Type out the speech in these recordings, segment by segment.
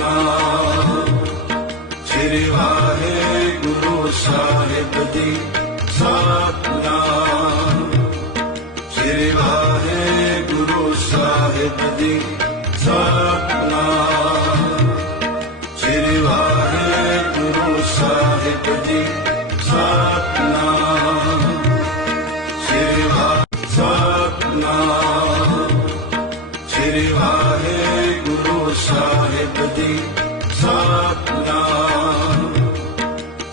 ਸਤਨਾਮ ਸ੍ਰੀ ਵਾਹਿਗੁਰੂ ਸਾਹਿਬ ਜੀ ਸਤਨਾਮ ਸ੍ਰੀ ਵਾਹਿਗੁਰੂ ਸਾਹਿਬ ਜੀ ਸਤਨਾਮ ਸ੍ਰੀ ਵਾਹਿਗੁਰੂ ਸਾਹਿਬ ਜੀ ਸਤਨਾਮ ਸ੍ਰੀ ਵਾ- ਸਤਨਾਮ ਸ੍ਰੀ ਵਾਹਿਗੁਰੂ ਸਾਹਿਬ ਜੀ ਸਤਨਾਮ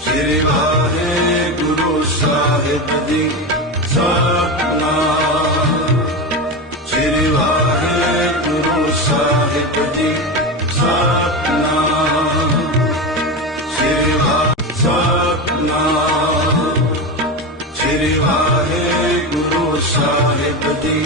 ਸ੍ਰੀ ਵਾਹਿਗੁਰੂ ਸਾਹਿਬ ਜੀ ਸਤਨਾਮ ਸ੍ਰੀ ਵਾਹਿਗੁਰੂ ਸਾਹਿਬ ਜੀ ਸਤਨਾਮ ਸ੍ਰੀ ਵਾ- ਸਤਨਾਮ ਸ੍ਰੀ ਵਾਹਿਗੁਰੂ ਸਾਹਿਬ ਜੀ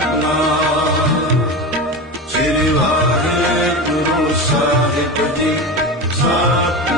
ਸਾਹਿਬ ਜੀ ਸਾਥ